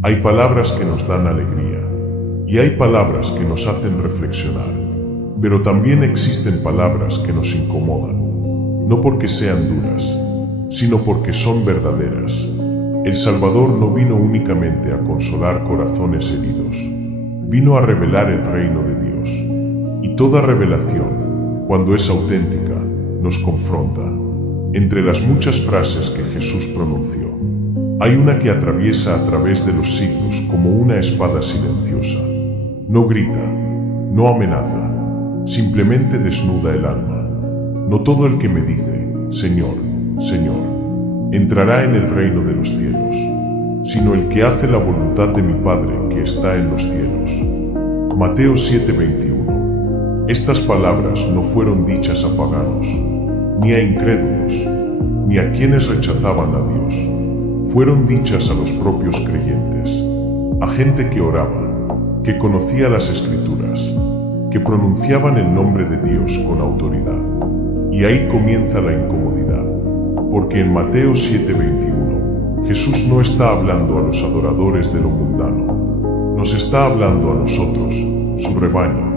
Hay palabras que nos dan alegría y hay palabras que nos hacen reflexionar, pero también existen palabras que nos incomodan, no porque sean duras, sino porque son verdaderas. El Salvador no vino únicamente a consolar corazones heridos, vino a revelar el reino de Dios. Y toda revelación, cuando es auténtica, nos confronta. Entre las muchas frases que Jesús pronunció, hay una que atraviesa a través de los siglos como una espada silenciosa. No grita, no amenaza, simplemente desnuda el alma. No todo el que me dice, Señor, Señor, entrará en el reino de los cielos, sino el que hace la voluntad de mi Padre que está en los cielos. Mateo 7:21. Estas palabras no fueron dichas a paganos, ni a incrédulos, ni a quienes rechazaban a Dios. Fueron dichas a los propios creyentes, a gente que oraba, que conocía las Escrituras, que pronunciaban el nombre de Dios con autoridad. Y ahí comienza la incomodidad, porque en Mateo 7:21, Jesús no está hablando a los adoradores de lo mundano, nos está hablando a nosotros, su rebaño.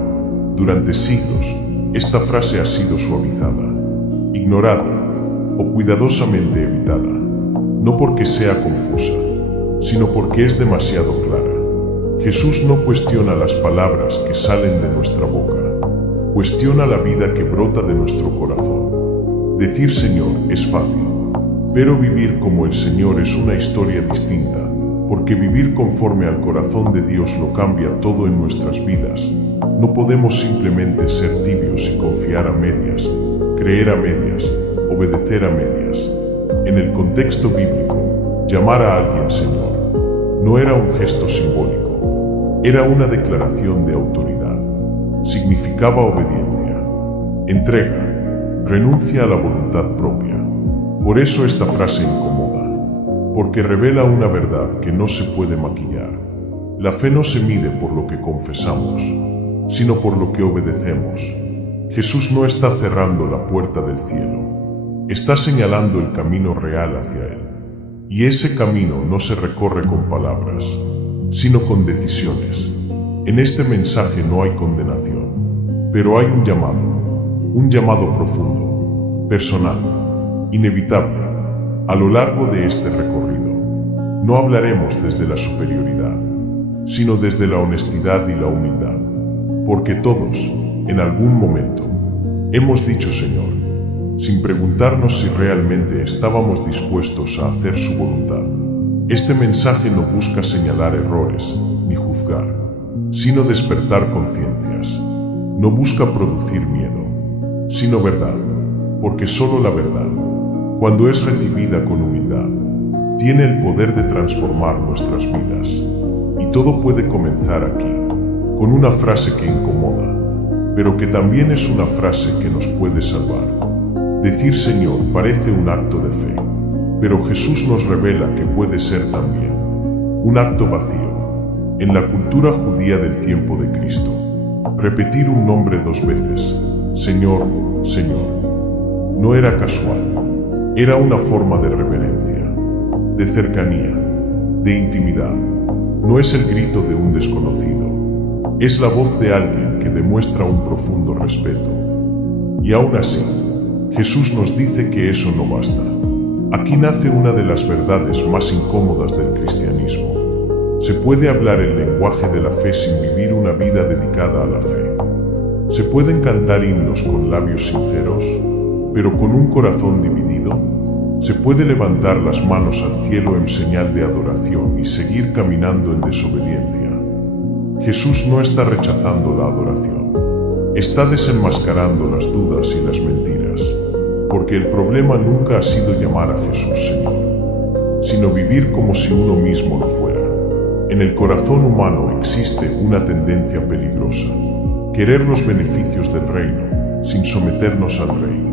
Durante siglos, esta frase ha sido suavizada, ignorada o cuidadosamente evitada, no porque sea confusa, sino porque es demasiado clara. Jesús no cuestiona las palabras que salen de nuestra boca, cuestiona la vida que brota de nuestro corazón. Decir Señor es fácil, pero vivir como el Señor es una historia distinta, porque vivir conforme al corazón de Dios lo cambia todo en nuestras vidas. No podemos simplemente ser tibios y confiar a medias, creer a medias, obedecer a medias. En el contexto bíblico, llamar a alguien Señor no era un gesto simbólico, era una declaración de autoridad. Significaba obediencia, entrega, renuncia a la voluntad propia. Por eso esta frase incomoda, porque revela una verdad que no se puede maquillar. La fe no se mide por lo que confesamos, sino por lo que obedecemos. Jesús no está cerrando la puerta del cielo, está señalando el camino real hacia él. Y ese camino no se recorre con palabras, sino con decisiones. En este mensaje no hay condenación, pero hay un llamado profundo, personal, inevitable, a lo largo de este recorrido. No hablaremos desde la superioridad, sino desde la honestidad y la humildad, porque todos, en algún momento, hemos dicho Señor, sin preguntarnos si realmente estábamos dispuestos a hacer su voluntad. Este mensaje no busca señalar errores, ni juzgar, sino despertar conciencias. No busca producir miedo, sino verdad, porque solo la verdad, cuando es recibida con humildad, tiene el poder de transformar nuestras vidas. Y todo puede comenzar aquí, con una frase que incomoda, pero que también es una frase que nos puede salvar. Decir Señor parece un acto de fe, pero Jesús nos revela que puede ser también un acto vacío. En la cultura judía del tiempo de Cristo, repetir un nombre 2 veces, Señor, Señor, no era casual, era una forma de reverencia, de cercanía, de intimidad. No es el grito de un desconocido, es la voz de alguien que demuestra un profundo respeto. Y aún así, Jesús nos dice que eso no basta. Aquí nace una de las verdades más incómodas del cristianismo. Se puede hablar el lenguaje de la fe sin vivir una vida dedicada a la fe. Se pueden cantar himnos con labios sinceros, pero con un corazón dividido. Se puede levantar las manos al cielo en señal de adoración y seguir caminando en desobediencia. Jesús no está rechazando la adoración. Está desenmascarando las dudas y las mentiras, porque el problema nunca ha sido llamar a Jesús Señor, sino vivir como si uno mismo lo fuera. En el corazón humano existe una tendencia peligrosa, querer los beneficios del reino, sin someternos al rey.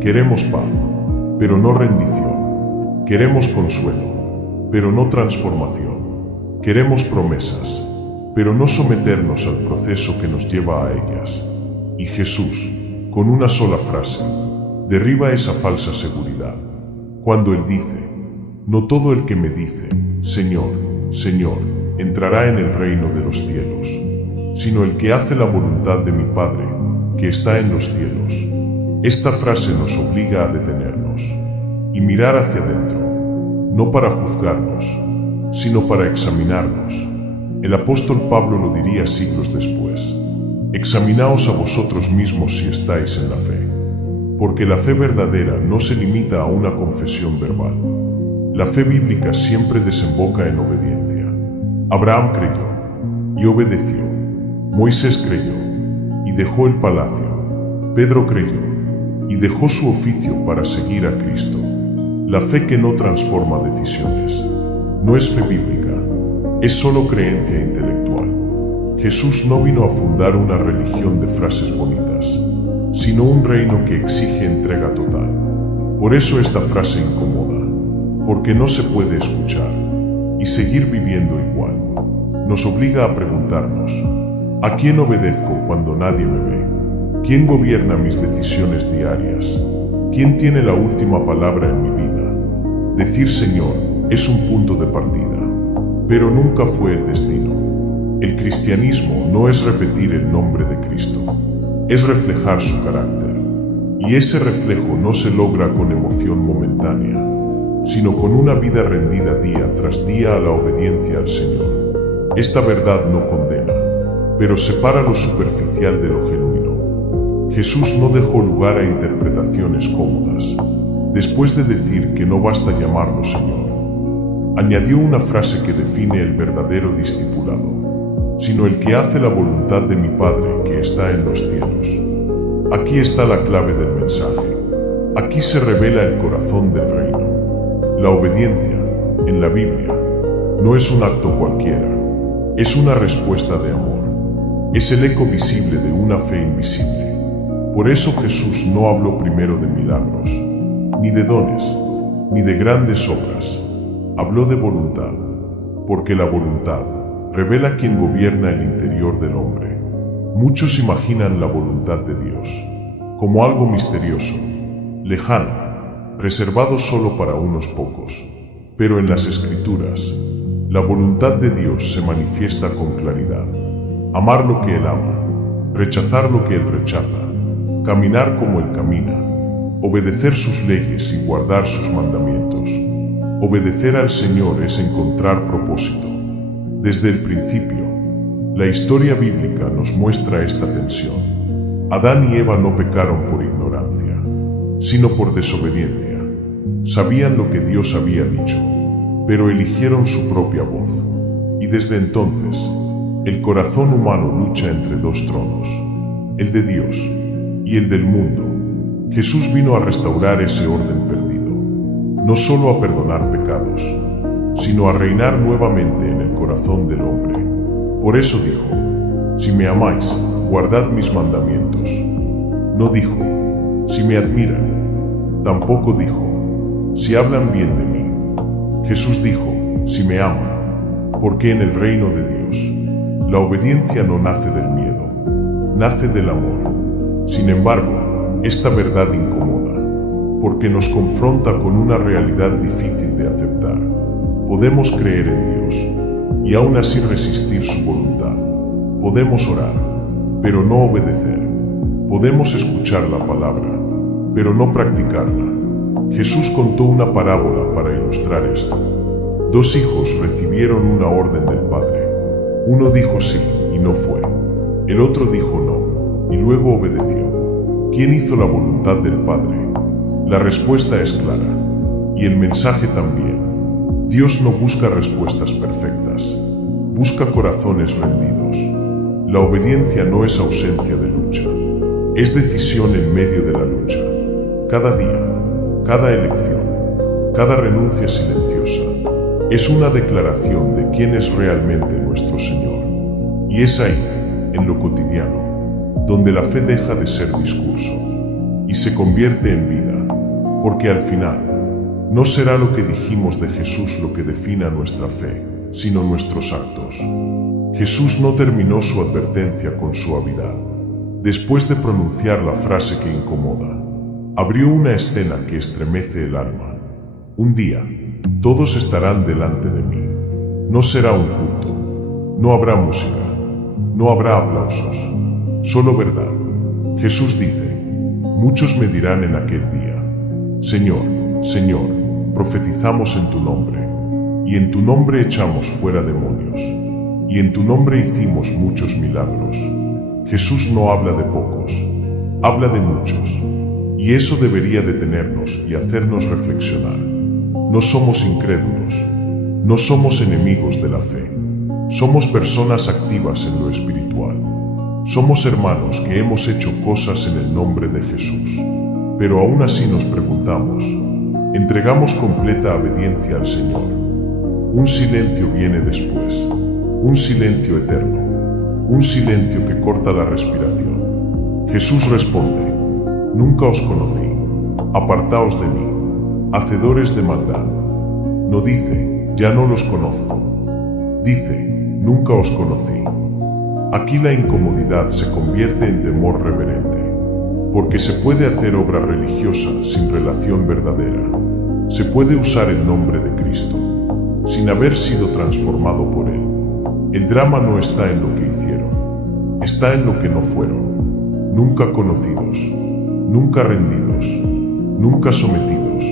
Queremos paz, pero no rendición. Queremos consuelo, pero no transformación. Queremos promesas, pero no someternos al proceso que nos lleva a ellas. Y Jesús, con una sola frase, derriba esa falsa seguridad. Cuando Él dice, no todo el que me dice, Señor, Señor, entrará en el reino de los cielos, sino el que hace la voluntad de mi Padre, que está en los cielos. Esta frase nos obliga a detenernos y mirar hacia adentro, no para juzgarnos, sino para examinarnos. El apóstol Pablo lo diría siglos después: examinaos a vosotros mismos si estáis en la fe, porque la fe verdadera no se limita a una confesión verbal. La fe bíblica siempre desemboca en obediencia. Abraham creyó y obedeció. Moisés creyó y dejó el palacio. Pedro creyó y dejó su oficio para seguir a Cristo. La fe que no transforma decisiones no es fe bíblica, es solo creencia intelectual. Jesús no vino a fundar una religión de frases bonitas, sino un reino que exige entrega total. Por eso esta frase incomoda, porque no se puede escuchar y seguir viviendo igual. Nos obliga a preguntarnos: ¿a quién obedezco cuando nadie me ve? ¿Quién gobierna mis decisiones diarias? ¿Quién tiene la última palabra en mi vida? Decir Señor es un punto de partida, pero nunca fue el destino. El cristianismo no es repetir el nombre de Cristo, es reflejar su carácter. Y ese reflejo no se logra con emoción momentánea, sino con una vida rendida día tras día a la obediencia al Señor. Esta verdad no condena, pero separa lo superficial de lo genuino. Jesús no dejó lugar a interpretaciones cómodas. Después de decir que no basta llamarlo Señor, añadió una frase que define el verdadero discipulado: sino el que hace la voluntad de mi Padre que está en los cielos. Aquí está la clave del mensaje. Aquí se revela el corazón del reino. La obediencia, en la Biblia, no es un acto cualquiera, es una respuesta de amor. Es el eco visible de una fe invisible. Por eso Jesús no habló primero de milagros, ni de dones, ni de grandes obras. Habló de voluntad, porque la voluntad revela quién gobierna el interior del hombre. Muchos imaginan la voluntad de Dios como algo misterioso, lejano, reservado solo para unos pocos. Pero en las Escrituras, la voluntad de Dios se manifiesta con claridad. Amar lo que Él ama, rechazar lo que Él rechaza, caminar como Él camina, obedecer sus leyes y guardar sus mandamientos. Obedecer al Señor es encontrar propósito. Desde el principio, la historia bíblica nos muestra esta tensión. Adán y Eva no pecaron por ignorancia, sino por desobediencia. Sabían lo que Dios había dicho, pero eligieron su propia voz. Y desde entonces, el corazón humano lucha entre dos tronos, el de Dios y el del mundo. Jesús vino a restaurar ese orden perdido, no solo a perdonar pecados, sino a reinar nuevamente en el corazón del hombre. Por eso dijo: si me amáis, guardad mis mandamientos. No dijo: si me admiran. Tampoco dijo: si hablan bien de mí. Jesús dijo: si me aman, porque en el reino de Dios, la obediencia no nace del miedo, nace del amor. Sin embargo, esta verdad incomoda, porque nos confronta con una realidad difícil de aceptar. Podemos creer en Dios y aún así resistir su voluntad. Podemos orar, pero no obedecer. Podemos escuchar la palabra, pero no practicarla. Jesús contó una parábola para ilustrar esto. Dos hijos recibieron una orden del Padre. Uno dijo sí y no fue. El otro dijo no y luego obedeció. ¿Quién hizo la voluntad del Padre? La respuesta es clara, y el mensaje también. Dios no busca respuestas perfectas, busca corazones rendidos. La obediencia no es ausencia de lucha, es decisión en medio de la lucha. Cada día, cada elección, cada renuncia silenciosa, es una declaración de quién es realmente nuestro Señor. Y es ahí, en lo cotidiano, donde la fe deja de ser discurso y se convierte en vida, porque al final, no será lo que dijimos de Jesús lo que defina nuestra fe, sino nuestros actos. Jesús no terminó su advertencia con suavidad. Después de pronunciar la frase que incomoda, abrió una escena que estremece el alma. Un día, todos estarán delante de mí. No será un culto, no habrá música, no habrá aplausos, solo verdad. Jesús dice, muchos me dirán en aquel día, Señor, Señor, profetizamos en tu nombre, y en tu nombre echamos fuera demonios, y en tu nombre hicimos muchos milagros. Jesús no habla de pocos, habla de muchos, y eso debería detenernos y hacernos reflexionar. No somos incrédulos, no somos enemigos de la fe, somos personas activas en lo espiritual. Somos hermanos que hemos hecho cosas en el nombre de Jesús, pero aún así nos preguntamos, ¿entregamos completa obediencia al Señor? Un silencio viene después, un silencio eterno, un silencio que corta la respiración. Jesús responde, nunca os conocí, apartaos de mí, hacedores de maldad. No dice, ya no los conozco, dice, nunca os conocí. Aquí la incomodidad se convierte en temor reverente, porque se puede hacer obra religiosa sin relación verdadera. Se puede usar el nombre de Cristo, sin haber sido transformado por Él. El drama no está en lo que hicieron, está en lo que no fueron. Nunca conocidos, nunca rendidos, nunca sometidos.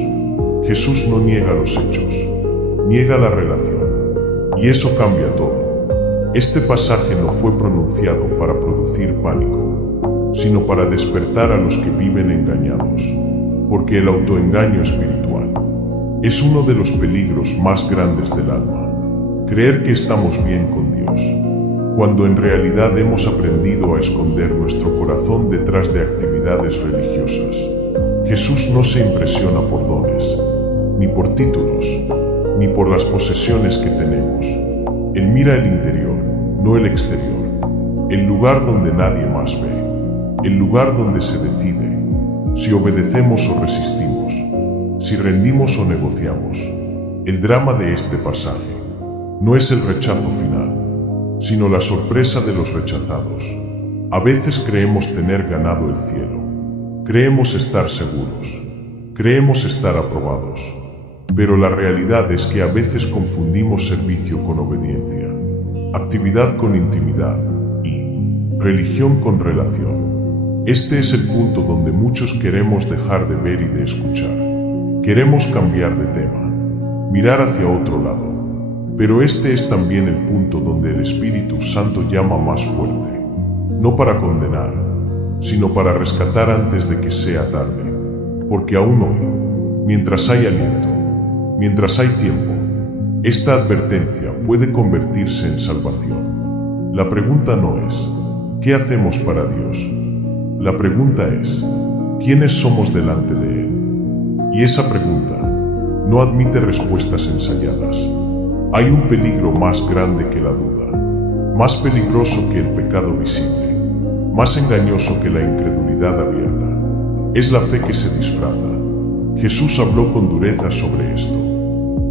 Jesús no niega los hechos, niega la relación, y eso cambia todo. Este pasaje no fue pronunciado para producir pánico, sino para despertar a los que viven engañados, porque el autoengaño espiritual es uno de los peligros más grandes del alma. Creer que estamos bien con Dios, cuando en realidad hemos aprendido a esconder nuestro corazón detrás de actividades religiosas. Jesús no se impresiona por dones, ni por títulos, ni por las posesiones que tenemos. Él mira el interior, no el exterior, el lugar donde nadie más ve, el lugar donde se decide si obedecemos o resistimos, si rendimos o negociamos. El drama de este pasaje no es el rechazo final, sino la sorpresa de los rechazados. A veces creemos tener ganado el cielo, creemos estar seguros, creemos estar aprobados, pero la realidad es que a veces confundimos servicio con obediencia, actividad con intimidad y religión con relación. Este es el punto donde muchos queremos dejar de ver y de escuchar. Queremos cambiar de tema, mirar hacia otro lado. Pero este es también el punto donde el Espíritu Santo llama más fuerte, no para condenar, sino para rescatar antes de que sea tarde. Porque aún hoy, mientras hay aliento, mientras hay tiempo, esta advertencia puede convertirse en salvación. La pregunta no es, ¿qué hacemos para Dios? La pregunta es, ¿quiénes somos delante de Él? Y esa pregunta no admite respuestas ensayadas. Hay un peligro más grande que la duda, más peligroso que el pecado visible, más engañoso que la incredulidad abierta. Es la fe que se disfraza. Jesús habló con dureza sobre esto,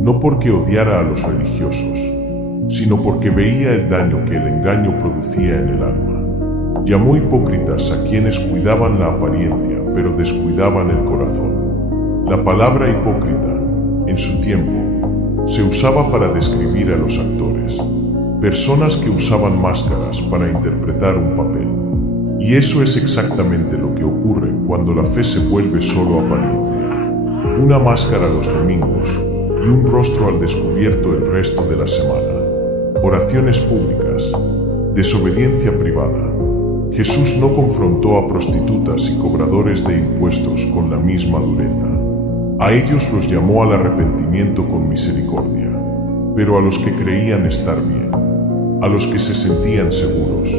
no porque odiara a los religiosos, sino porque veía el daño que el engaño producía en el alma. Llamó hipócritas a quienes cuidaban la apariencia, pero descuidaban el corazón. La palabra hipócrita, en su tiempo, se usaba para describir a los actores, personas que usaban máscaras para interpretar un papel. Y eso es exactamente lo que ocurre cuando la fe se vuelve solo apariencia. Una máscara los domingos y un rostro al descubierto el resto de la semana. Oraciones públicas, desobediencia privada. Jesús no confrontó a prostitutas y cobradores de impuestos con la misma dureza. A ellos los llamó al arrepentimiento con misericordia, pero a los que creían estar bien, a los que se sentían seguros,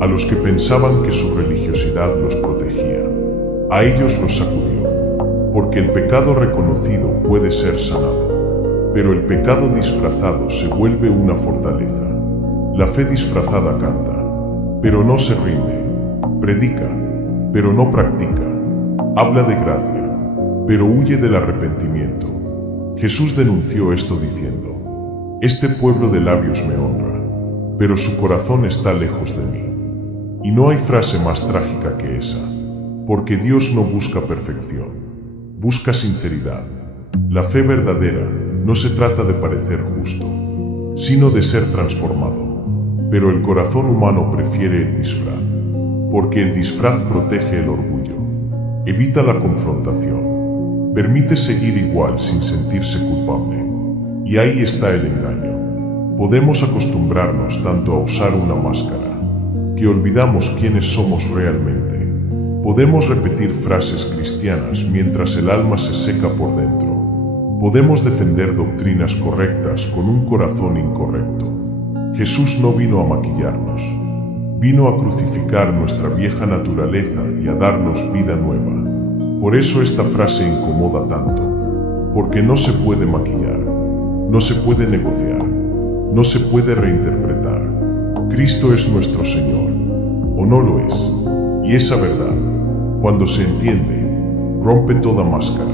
a los que pensaban que su religiosidad los protegía, a ellos los sacudió, porque el pecado reconocido puede ser sanado, pero el pecado disfrazado se vuelve una fortaleza. La fe disfrazada canta, pero no se rinde, predica, pero no practica, habla de gracia, pero huye del arrepentimiento. Jesús denunció esto diciendo, este pueblo de labios me honra, pero su corazón está lejos de mí. Y no hay frase más trágica que esa, porque Dios no busca perfección, busca sinceridad. La fe verdadera no se trata de parecer justo, sino de ser transformado. Pero el corazón humano prefiere el disfraz, porque el disfraz protege el orgullo, evita la confrontación, permite seguir igual sin sentirse culpable. Y ahí está el engaño. Podemos acostumbrarnos tanto a usar una máscara, que olvidamos quiénes somos realmente. Podemos repetir frases cristianas mientras el alma se seca por dentro. Podemos defender doctrinas correctas con un corazón incorrecto. Jesús no vino a maquillarnos, vino a crucificar nuestra vieja naturaleza y a darnos vida nueva. Por eso esta frase incomoda tanto, porque no se puede maquillar, no se puede negociar, no se puede reinterpretar. Cristo es nuestro Señor, o no lo es, y esa verdad, cuando se entiende, rompe toda máscara,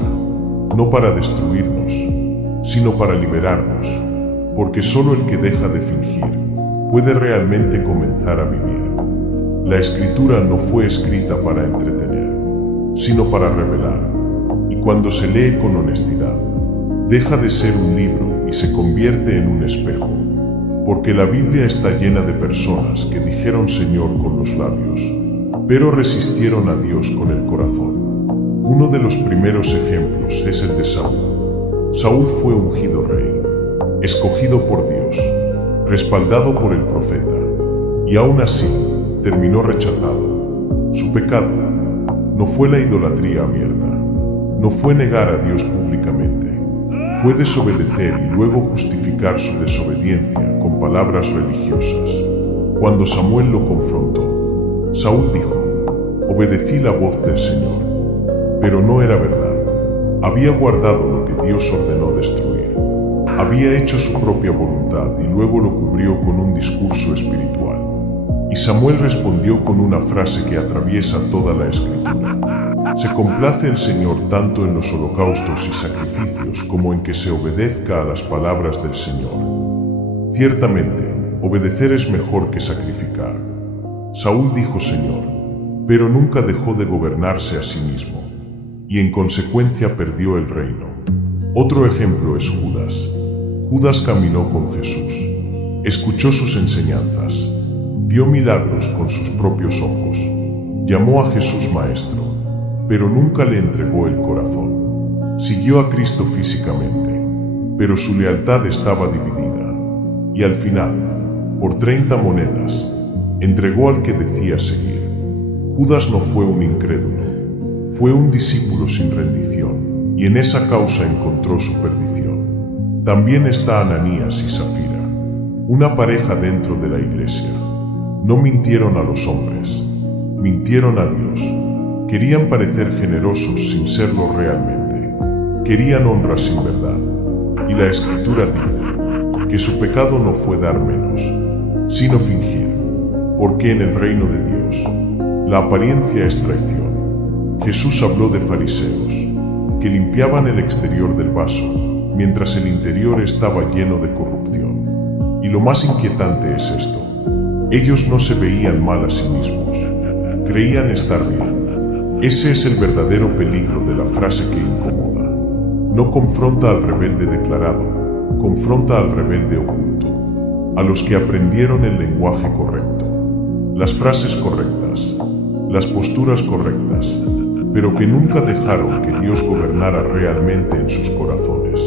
no para destruirnos, sino para liberarnos, porque solo el que deja de fingir puede realmente comenzar a vivir. La Escritura no fue escrita para entretener, sino para revelar, y cuando se lee con honestidad, deja de ser un libro y se convierte en un espejo, porque la Biblia está llena de personas que dijeron Señor con los labios, pero resistieron a Dios con el corazón. Uno de los primeros ejemplos es el de Saúl. Saúl fue ungido rey, escogido por Dios, respaldado por el profeta, y aún así terminó rechazado. Su pecado no fue la idolatría abierta, no fue negar a Dios públicamente, fue desobedecer y luego justificar su desobediencia con palabras religiosas. Cuando Samuel lo confrontó, Saúl dijo: obedecí la voz del Señor, pero no era verdad. Había guardado lo que Dios ordenó destruir. Había hecho su propia voluntad y luego lo cubrió con un discurso espiritual. Y Samuel respondió con una frase que atraviesa toda la Escritura: se complace el Señor tanto en los holocaustos y sacrificios como en que se obedezca a las palabras del Señor. Ciertamente, obedecer es mejor que sacrificar. Saúl dijo Señor, pero nunca dejó de gobernarse a sí mismo, y en consecuencia perdió el reino. Otro ejemplo es Judas. Judas caminó con Jesús, escuchó sus enseñanzas, vio milagros con sus propios ojos, llamó a Jesús Maestro, pero nunca le entregó el corazón. Siguió a Cristo físicamente, pero su lealtad estaba dividida, y al final, por 30 monedas, entregó al que decía seguir. Judas no fue un incrédulo, fue un discípulo sin rendición, y en esa causa encontró su perdición. También está Ananías y Zafira, una pareja dentro de la iglesia. No mintieron a los hombres, mintieron a Dios. Querían parecer generosos sin serlo realmente. Querían honra sin verdad. Y la Escritura dice que su pecado no fue dar menos, sino fingir, porque en el reino de Dios, la apariencia es traición. Jesús habló de fariseos, que limpiaban el exterior del vaso, mientras el interior estaba lleno de corrupción. Y lo más inquietante es esto: ellos no se veían mal a sí mismos, creían estar bien. Ese es el verdadero peligro de la frase que incomoda. No confronta al rebelde declarado, confronta al rebelde oculto, a los que aprendieron el lenguaje correcto, las frases correctas, las posturas correctas, pero que nunca dejaron que Dios gobernara realmente en sus corazones.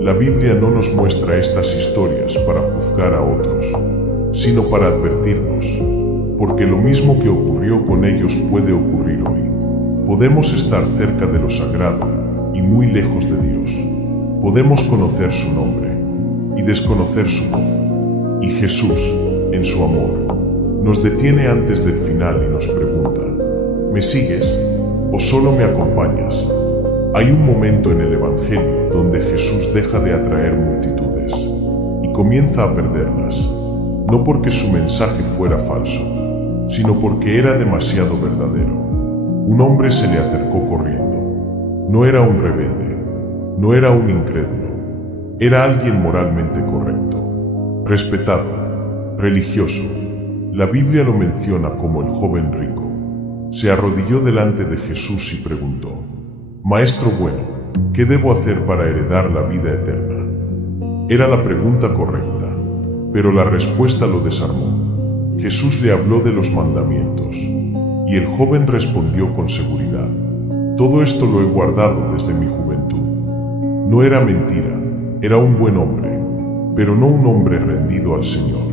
La Biblia no nos muestra estas historias para juzgar a otros, sino para advertirnos, porque lo mismo que ocurrió con ellos puede ocurrir hoy. Podemos estar cerca de lo sagrado y muy lejos de Dios. Podemos conocer su nombre y desconocer su voz. Y Jesús, en su amor, nos detiene antes del final y nos pregunta: ¿me sigues o solo me acompañas? Hay un momento en el Evangelio donde Jesús deja de atraer multitudes y comienza a perderlas, no porque su mensaje fuera falso, sino porque era demasiado verdadero. Un hombre se le acercó corriendo. No era un rebelde, no era un incrédulo, era alguien moralmente correcto, respetado, religioso. La Biblia lo menciona como el joven rico. Se arrodilló delante de Jesús y preguntó: Maestro bueno, ¿qué debo hacer para heredar la vida eterna? Era la pregunta correcta, pero la respuesta lo desarmó. Jesús le habló de los mandamientos, y el joven respondió con seguridad: todo esto lo he guardado desde mi juventud. No era mentira, era un buen hombre, pero no un hombre rendido al Señor.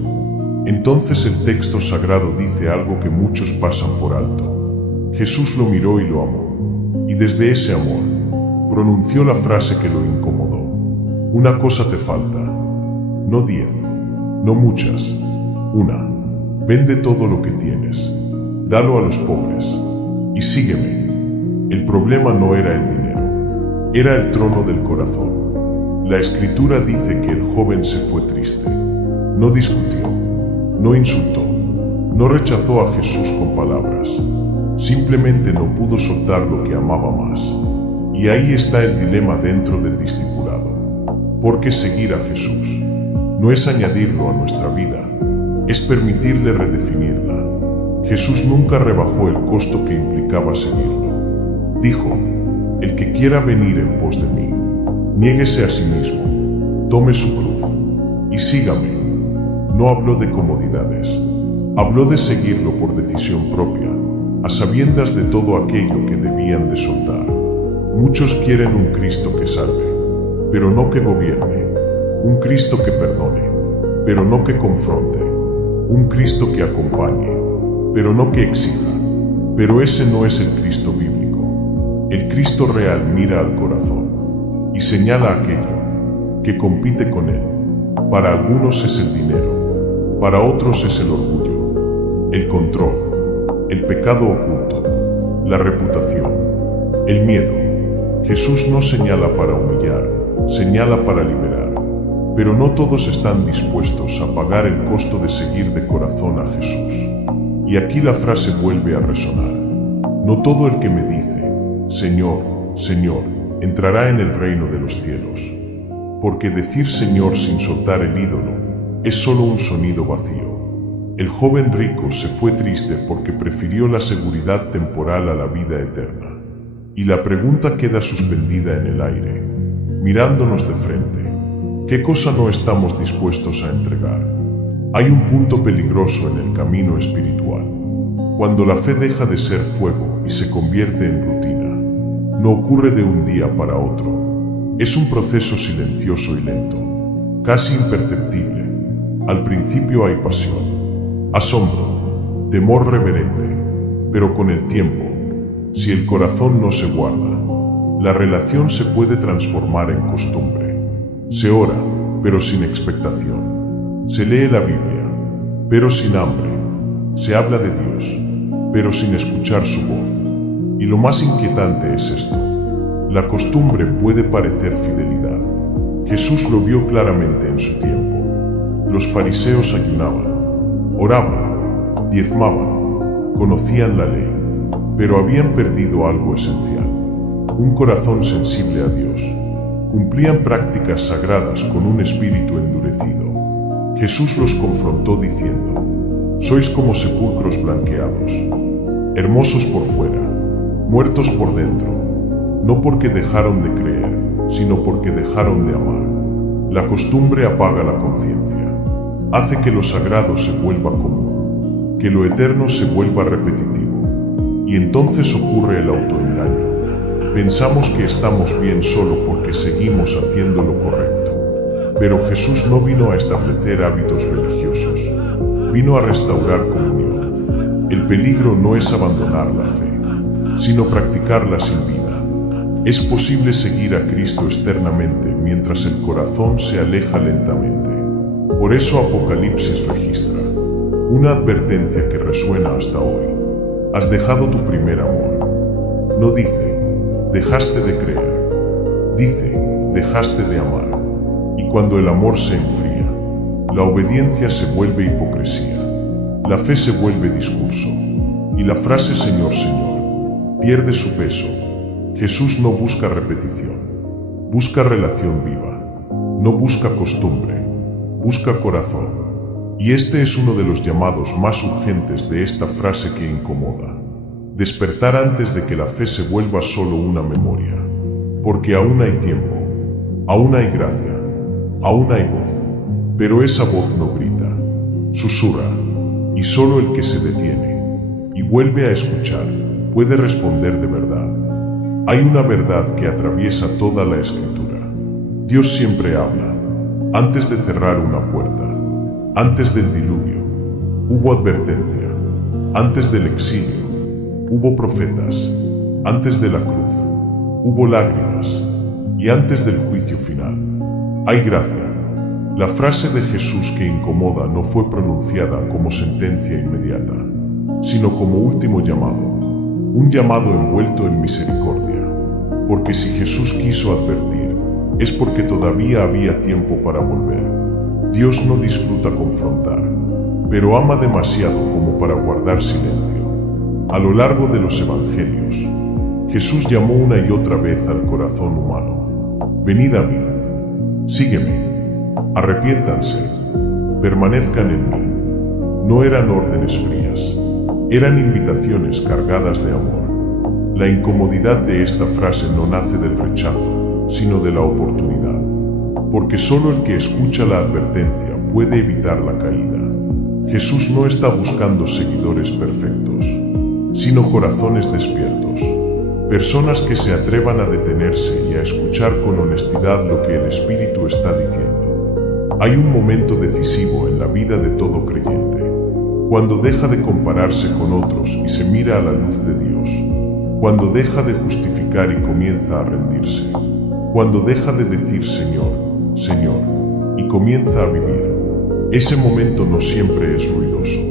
Entonces el texto sagrado dice algo que muchos pasan por alto. Jesús lo miró y lo amó, y desde ese amor pronunció la frase que lo incomodó: una cosa te falta, no 10, no muchas, una. Vende todo lo que tienes, dalo a los pobres, y sígueme. El problema no era el dinero, era el trono del corazón. La Escritura dice que el joven se fue triste. No discutió, no insultó, no rechazó a Jesús con palabras. Simplemente no pudo soltar lo que amaba más. Y ahí está el dilema dentro del discipulado. ¿Por qué seguir a Jesús? No es añadirlo a nuestra vida, es permitirle redefinirla. Jesús nunca rebajó el costo que implicaba seguirlo. Dijo: el que quiera venir en pos de mí, niéguese a sí mismo, tome su cruz y sígame. No habló de comodidades, habló de seguirlo por decisión propia, a sabiendas de todo aquello que debían de soltar. Muchos quieren un Cristo que salve, pero no que gobierne, un Cristo que perdone, pero no que confronte, un Cristo que acompañe, pero no que exija. Pero ese no es el Cristo bíblico. El Cristo real mira al corazón y señala aquello que compite con él. Para algunos es el dinero, para otros es el orgullo, el control, el pecado oculto, la reputación, el miedo. Jesús no señala para humillar, señala para liberar. Pero no todos están dispuestos a pagar el costo de seguir de corazón a Jesús. Y aquí la frase vuelve a resonar: no todo el que me dice, Señor, Señor, entrará en el reino de los cielos. Porque decir Señor sin soltar el ídolo es solo un sonido vacío. El joven rico se fue triste porque prefirió la seguridad temporal a la vida eterna. Y la pregunta queda suspendida en el aire, mirándonos de frente: ¿qué cosa no estamos dispuestos a entregar? Hay un punto peligroso en el camino espiritual. Cuando la fe deja de ser fuego y se convierte en rutina. No ocurre de un día para otro. Es un proceso silencioso y lento, casi imperceptible. Al principio hay pasión, asombro, temor reverente, pero con el tiempo, si el corazón no se guarda, la relación se puede transformar en costumbre. Se ora, pero sin expectación. Se lee la Biblia, pero sin hambre. Se habla de Dios, pero sin escuchar su voz. Y lo más inquietante es esto: la costumbre puede parecer fidelidad. Jesús lo vio claramente en su tiempo. Los fariseos ayunaban, oraban, diezmaban, conocían la ley, pero habían perdido algo esencial: un corazón sensible a Dios. Cumplían prácticas sagradas con un espíritu endurecido. Jesús los confrontó diciendo: sois como sepulcros blanqueados, hermosos por fuera, muertos por dentro, no porque dejaron de creer, sino porque dejaron de amar. La costumbre apaga la conciencia, hace que lo sagrado se vuelva común, que lo eterno se vuelva repetitivo, y entonces ocurre el autoengaño. Pensamos que estamos bien solo porque seguimos haciendo lo correcto. Pero Jesús no vino a establecer hábitos religiosos, vino a restaurar comunión. El peligro no es abandonar la fe, sino practicarla sin vida. Es posible seguir a Cristo externamente mientras el corazón se aleja lentamente. Por eso Apocalipsis registra una advertencia que resuena hasta hoy: has dejado tu primer amor. No dice dejaste de creer, dice dejaste de amar. Y cuando el amor se enfría, la obediencia se vuelve hipocresía, la fe se vuelve discurso, y la frase Señor, Señor pierde su peso. Jesús no busca repetición, busca relación viva, no busca costumbre, busca corazón. Y este es uno de los llamados más urgentes de esta frase que incomoda: despertar antes de que la fe se vuelva solo una memoria. Porque aún hay tiempo, aún hay gracia, aún hay voz, pero esa voz no grita. susurra, y solo el que se detiene y vuelve a escuchar puede responder de verdad. Hay una verdad que atraviesa toda la Escritura. Dios siempre habla. Antes de cerrar una puerta, antes del diluvio, hubo advertencia. Antes del exilio, hubo profetas. Antes de la cruz, hubo lágrimas. Y antes del juicio final, hay gracia. La frase de Jesús que incomoda no fue pronunciada como sentencia inmediata, sino como último llamado, un llamado envuelto en misericordia. Porque si Jesús quiso advertir, es porque todavía había tiempo para volver. Dios no disfruta confrontar, pero ama demasiado como para guardar silencio. A lo largo de los evangelios, Jesús llamó una y otra vez al corazón humano. Venid a mí, sígueme. Arrepiéntanse, permanezcan en mí. No eran órdenes frías, eran invitaciones cargadas de amor. La incomodidad de esta frase no nace del rechazo, sino de la oportunidad, porque solo el que escucha la advertencia puede evitar la caída. Jesús no está buscando seguidores perfectos, sino corazones despiertos, personas que se atrevan a detenerse y a escuchar con honestidad lo que el Espíritu está diciendo. Hay un momento decisivo en la vida de todo creyente, cuando deja de compararse con otros y se mira a la luz de Dios, cuando deja de justificar y comienza a rendirse, cuando deja de decir Señor, Señor, y comienza a vivir. Ese momento no siempre es ruidoso,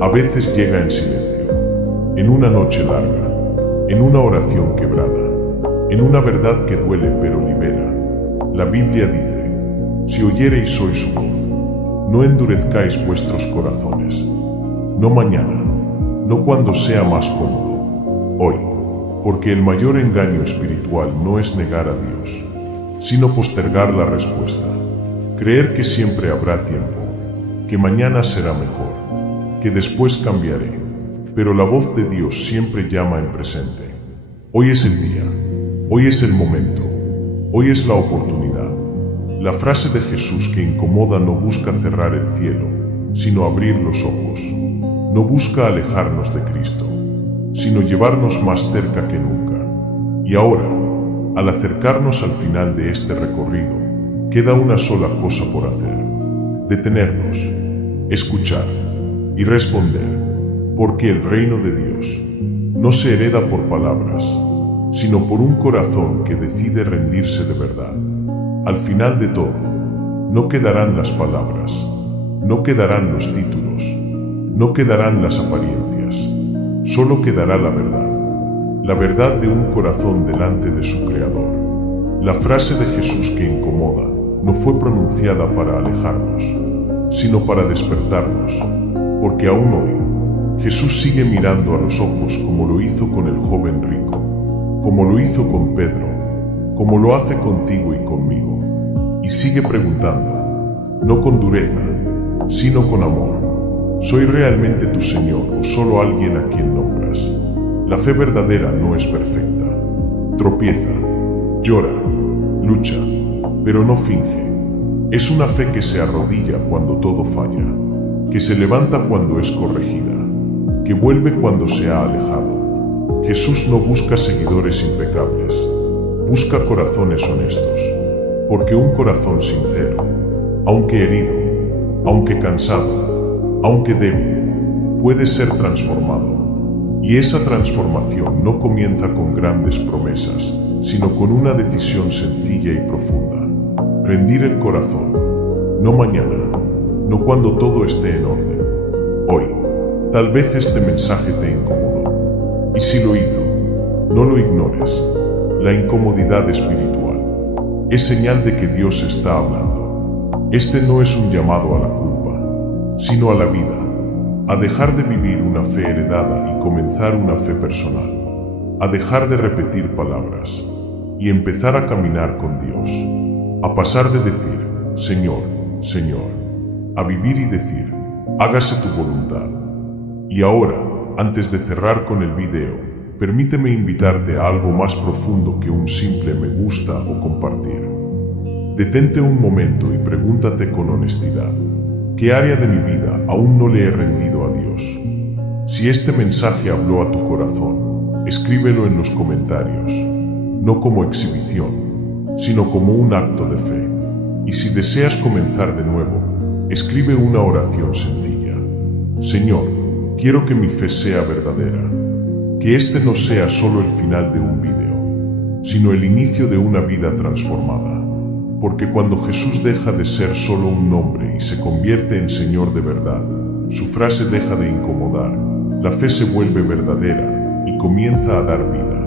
a veces llega en silencio, en una noche larga, en una oración quebrada, en una verdad que duele pero libera. La Biblia dice: si oyereis hoy su voz, no endurezcáis vuestros corazones. No mañana, no cuando sea más cómodo, hoy, porque el mayor engaño espiritual no es negar a Dios, sino postergar la respuesta, creer que siempre habrá tiempo, que mañana será mejor, que después cambiaré, pero la voz de Dios siempre llama en presente. Hoy es el día, hoy es el momento, hoy es la oportunidad. La frase de Jesús que incomoda no busca cerrar el cielo, sino abrir los ojos. No busca alejarnos de Cristo, sino llevarnos más cerca que nunca. Y ahora, al acercarnos al final de este recorrido, queda una sola cosa por hacer: detenernos, escuchar y responder, porque el reino de Dios no se hereda por palabras, sino por un corazón que decide rendirse de verdad. Al final de todo, no quedarán las palabras, no quedarán los títulos, no quedarán las apariencias, solo quedará la verdad de un corazón delante de su Creador. La frase de Jesús que incomoda no fue pronunciada para alejarnos, sino para despertarnos, porque aún hoy, Jesús sigue mirando a los ojos como lo hizo con el joven rico, como lo hizo con Pedro, como lo hace contigo y conmigo, y sigue preguntando, no con dureza, sino con amor: ¿soy realmente tu Señor o solo alguien a quien nombras? La fe verdadera no es perfecta, tropieza, llora, lucha, pero no finge. Es una fe que se arrodilla cuando todo falla, que se levanta cuando es corregida, que vuelve cuando se ha alejado. Jesús no busca seguidores impecables, busca corazones honestos, porque un corazón sincero, aunque herido, aunque cansado, aunque débil, puede ser transformado. Y esa transformación no comienza con grandes promesas, sino con una decisión sencilla y profunda: rendir el corazón, no mañana, no cuando todo esté en orden, hoy. Tal vez este mensaje te incomodó, y si lo hizo, no lo ignores. La incomodidad espiritual es señal de que Dios está hablando. Este no es un llamado a la culpa, sino a la vida, a dejar de vivir una fe heredada y comenzar una fe personal, a dejar de repetir palabras y empezar a caminar con Dios, a pasar de decir Señor, Señor, a vivir y decir hágase tu voluntad. Y ahora, antes de cerrar con el video, permíteme invitarte a algo más profundo que un simple me gusta o compartir. Detente un momento y pregúntate con honestidad: ¿Qué área de mi vida aún no le he rendido a Dios? Si este mensaje habló a tu corazón, escríbelo en los comentarios, no como exhibición, sino como un acto de fe. Y si deseas comenzar de nuevo, escribe una oración sencilla. Señor, quiero que mi fe sea verdadera, que este no sea solo el final de un video, sino el inicio de una vida transformada. Porque cuando Jesús deja de ser solo un nombre y se convierte en Señor de verdad, su frase deja de incomodar, la fe se vuelve verdadera y comienza a dar vida.